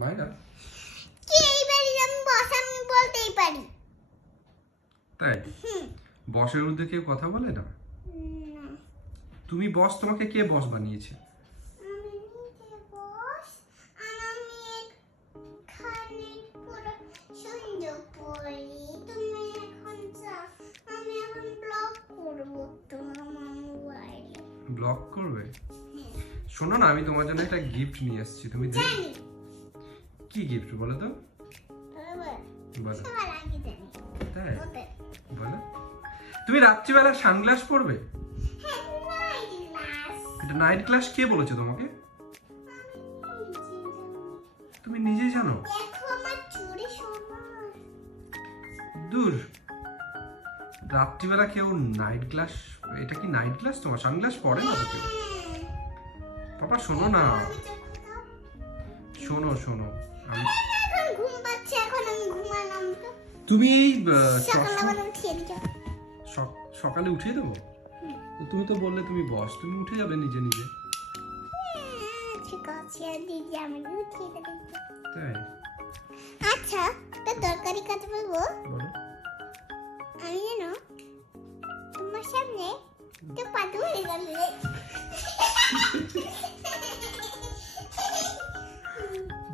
মায়েরা কি এই বাড়ির আমি বস আমি বলতেই পারি। তাই? বসের মধ্যে কেউ কথা বলে না? তুমি বস তোমাকে কে বস বানিয়েছে? ব্লগ করব করবে? শোনো না আমি তোমার জন্য একটা গিফট নিয়ে এসেছি তুমি কি গিফট বলো তো? বলো। তাই? বলো। তুমি রাত্রিবেলা সানগ্লাস পরবে? হ্যাঁ এটা নাইট ক্লাস কে বলেছে তোমাকে? তুমি নিজেই জানো? দূর। রাত্রিবেলা কেউ নাইট ক্লাস এটা কি নাইট ক্লাস তোমার? সানগ্লাস পরে না তো কেউ? পাপা শোনো না। শোনো শোনো। আমি এখন ঘুম পাচ্ছে এখন আমি ঘুমালাম তো। তুমি এই আহ, উঠিয়ে দিও সকালে উঠিয়ে দেবো? তুমি তো বললে তুমি বস তুমি উঠে যাবে নিজে নিজে। হ্যাঁ, তাই? আচ্ছা একটা দরকারি কথা বলব? বলো। আমি যেন তোমার সামনে তো পাতু হয়ে গেলে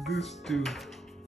this dude.